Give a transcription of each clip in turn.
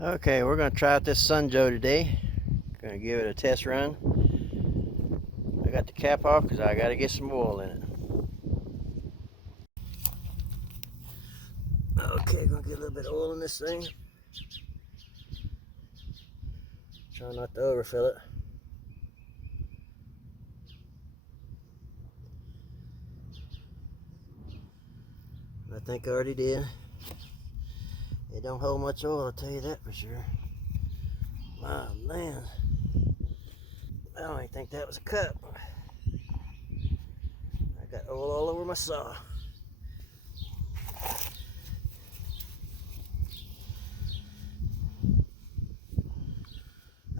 Okay, we're going to try out this Sunjoe today. Going to give it a test run. I got the cap off because I got to get some oil in it. Okay, going to get a little bit of oil in this thing. Try not to overfill it. I think I already did. It don't hold much oil, I'll tell you that for sure. My man, I don't even think that was a cup. I got oil all over my saw.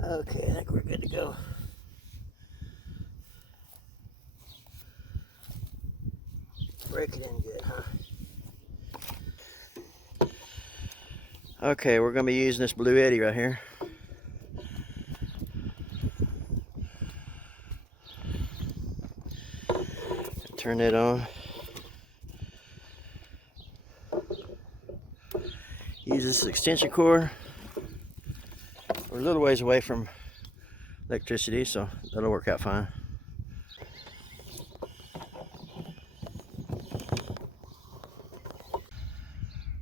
Okay, I think we're good to go. Break it in good, huh? Okay, we're going to be using this Blue Eddy right here. Turn it on. Use this extension cord. We're a little ways away from electricity, so that'll work out fine.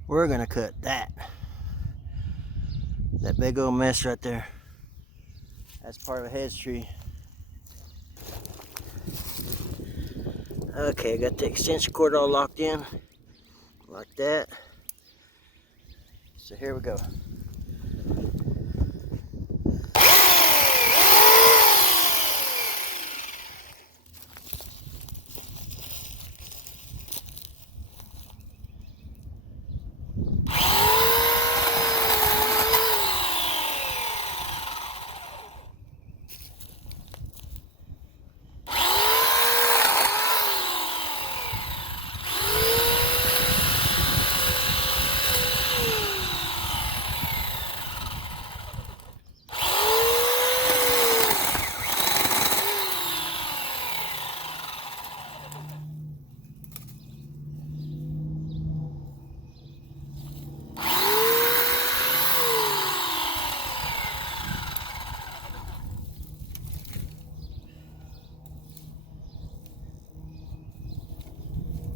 We're gonna cut that big old mess right there. That's part of a hedge tree. Okay, I got the extension cord all locked in like that. So here we go.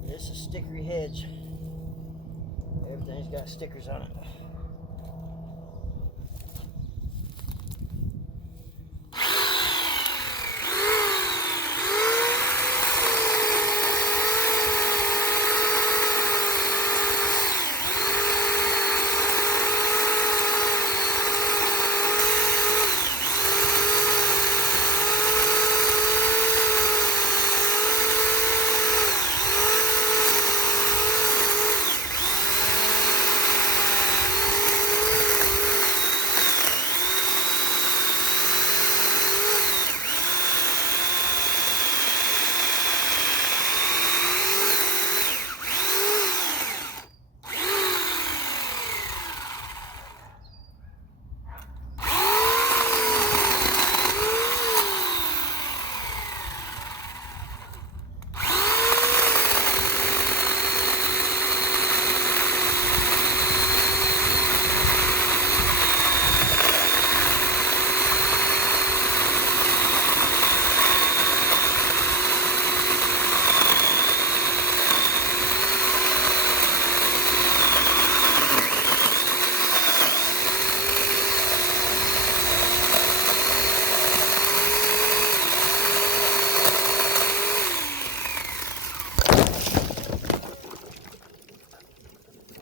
This is a stickery hedge. Everything's got stickers on it.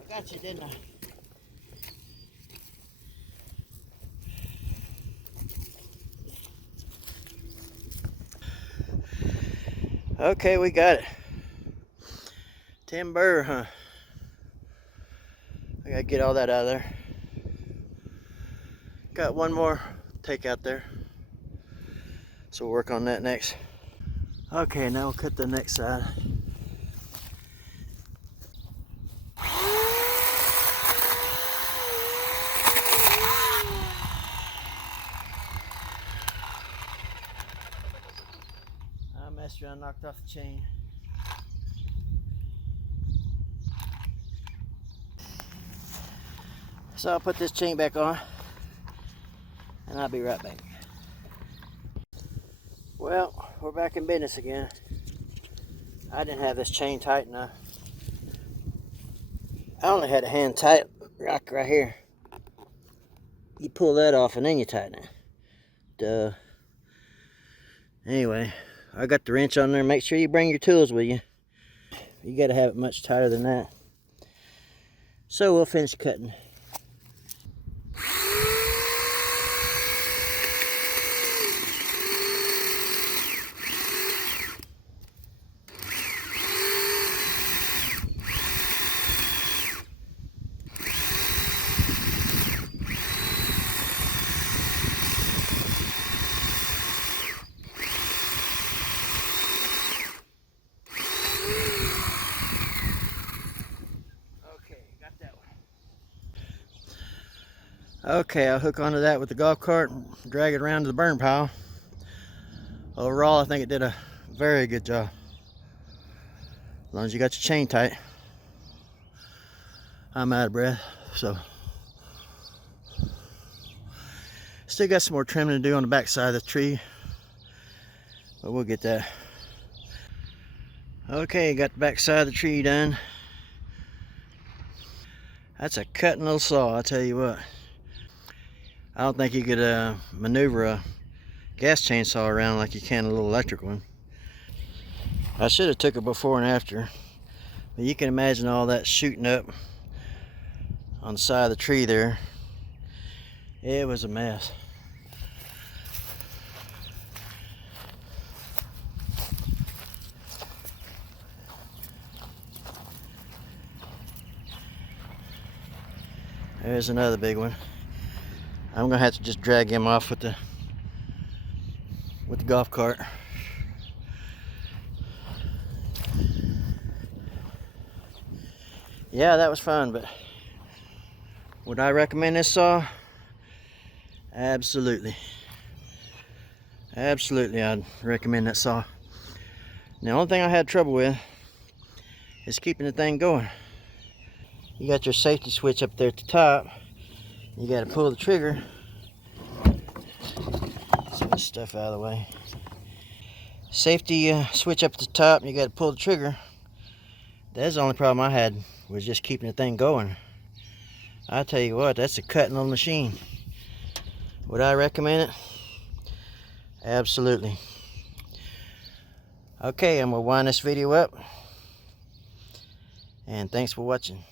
Got you, didn't I? Okay, we got it. Timber, huh? I gotta get all that out of there. Got one more take out there, so we'll work on that next. Okay, now we'll cut the next side. I messed around, knocked off the chain. So I'll put this chain back on and I'll be right back. Well, we're back in business again. I didn't have this chain tight enough. I only had a hand tight rock right here. You pull that off and then you tighten it. Duh. Anyway, I got the wrench on there. Make sure you bring your tools with you. You gotta have it much tighter than that. So we'll finish cutting. Okay, I'll hook onto that with the golf cart and drag it around to the burn pile. Overall, I think it did a very good job. As long as you got your chain tight. I'm out of breath, so. Still got some more trimming to do on the back side of the tree, but we'll get that. Okay, got the back side of the tree done. That's a cutting little saw, I'll tell you what. I don't think you could maneuver a gas chainsaw around like you can a little electric one. I should have took a before and after, but you can imagine all that shooting up on the side of the tree there. It was a mess. There's another big one. I'm gonna have to just drag him off with the golf cart. Yeah, that was fun, but would I recommend this saw? Absolutely. Absolutely, I'd recommend that saw. The only thing I had trouble with is keeping the thing going. You got your safety switch up there at the top. You got to pull the trigger. Some of this stuff out of the way. Safety switch up at the top, and you got to pull the trigger. That's the only problem I had, was just keeping the thing going. I tell you what, that's a cutting little machine. Would I recommend it? Absolutely. Okay, I'm gonna wind this video up, and thanks for watching.